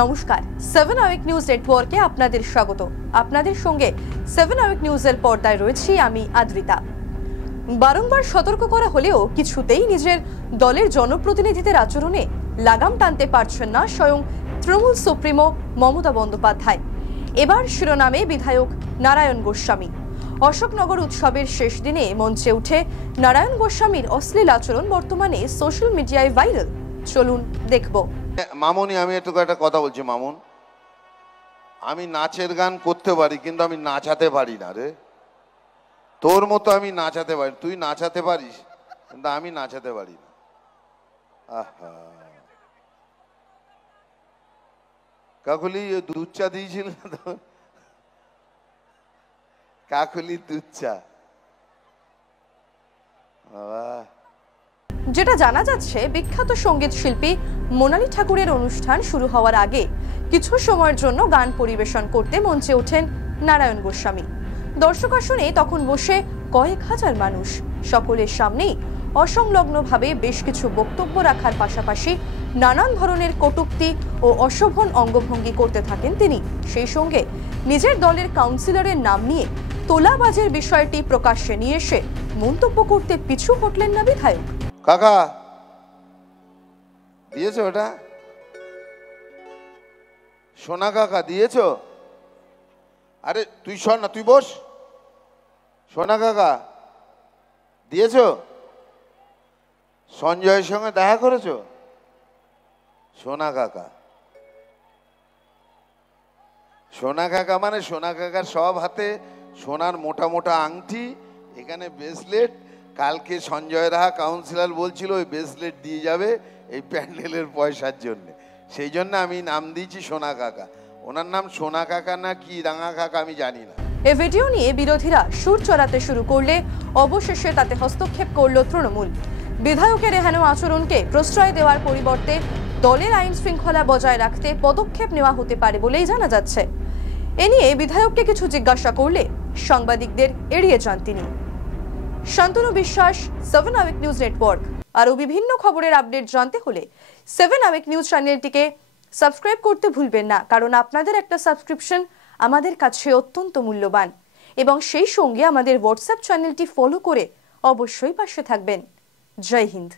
নমস্কার, 7 hour news নেটওয়ার্কে আপনাদের স্বাগত। আপনাদের সঙ্গে 7 আওয়ার নিউজের পর্দায় রয়েছি আমি আদ্রিতা। বারংবার সতর্ক করা হলেও কিছুতেই নিজের দলের জনপ্রতিনিধিদের আচরণে লাগাম টানতে পারছেন না স্বয়ং তৃণমূল সুপ্রিমো মমতা বন্দ্যোপাধ্যায়। এবার শিরোনামে বিধায়ক নারায়ণ গোস্বামী। অশোকনগর উৎসবের শেষ দিনে মঞ্চে উঠে নারায়ণ গোস্বামীর অশ্লীল আচরণ বর্তমানে সোশ্যাল মিডিয়ায় ভাইরাল। চলুন দেখব। মামুনি, আমি একটু একটা কথা বলছি। মামুন, আমি নাচের গান করতে পারি, কিন্তু আমি নাচাতে পারি না রে। তোর মতো আমি নাচাতে পারি, তুই নাচাতে পারিস, কিন্তু আমি নাচাতে পারি না। আহা, কাকুলি দুধ চা দিয়েছিল না তো? কাকুলি দুধ চা। যেটা জানা যাচ্ছে, বিখ্যাত সঙ্গীত শিল্পী মোনালি ঠাকুরের অনুষ্ঠান শুরু হওয়ার আগে কিছু সময়ের জন্য গান পরিবেশন করতে মঞ্চে ওঠেন নারায়ণ গোস্বামী। দর্শক আসনে তখন বসে কয়েক হাজার মানুষ। সকলের সামনেই অসংলগ্নভাবে বেশ কিছু বক্তব্য রাখার পাশাপাশি নানান ধরনের কটূক্তি ও অশোভন অঙ্গভঙ্গি করতে থাকেন তিনি। সেই সঙ্গে নিজের দলের কাউন্সিলরের নাম নিয়ে তোলাবাজের বিষয়টি প্রকাশ্যে নিয়ে এসে মন্তব্য করতে পিছু হটলেন না বিধায়ক। কাকা দিয়েছো ওটা? সোনা কাকা দিয়েছো? আরে তুই শোন না, তুই বস। সোনা কাকা দিয়েছো? সঞ্জয়ের সঙ্গে দেখা করেছো? সোনা কাকা, সোনা কাকা মানে সোনা কাকার সব হাতে সোনার মোটা মোটা আংটি, এখানে ব্রেসলেট। কালকে সঞ্জয় রাহা কাউন্সিলর বলছিল ওই ব্রেসলেট দিয়ে যাবে এই প্যান্ডেলের পয়সার জন্য। সেই জন্য আমি নাম দিয়েছি সোনা কাকা। ওনার নাম সোনা কাকা না কি রাঙা কাকা আমি জানি না। এ ভিডিও নিয়ে বিরোধীরা সুর চড়াতে শুরু করলে অবশেষে তাতে হস্তক্ষেপ করল তৃণমূল। বিধায়কের এহেন আচরণকে প্রশ্রয় দেওয়ার পরিবর্তে দলের আইন শৃঙ্খলা বজায় রাখতে পদক্ষেপ নেওয়া হতে পারে বলেই জানা যাচ্ছে। এ নিয়ে বিধায়ককে কিছু জিজ্ঞাসা করলে সাংবাদিকদের এড়িয়ে যান তিনি। শান্তনু বিশ্বাস, 7 আওয়ার নিউজ নেটওয়ার্ক। আরও বিভিন্ন খবরের আপডেট জানতে হলে 7 আওয়ার নিউজ চ্যানেলটিকে সাবস্ক্রাইব করতে ভুলবেন না, কারণ আপনাদের একটা সাবস্ক্রিপশন আমাদের কাছে অত্যন্ত মূল্যবান। এবং সেই সঙ্গে আমাদের হোয়াটসঅ্যাপ চ্যানেলটি ফলো করে অবশ্যই পাশে থাকবেন। জয় হিন্দ।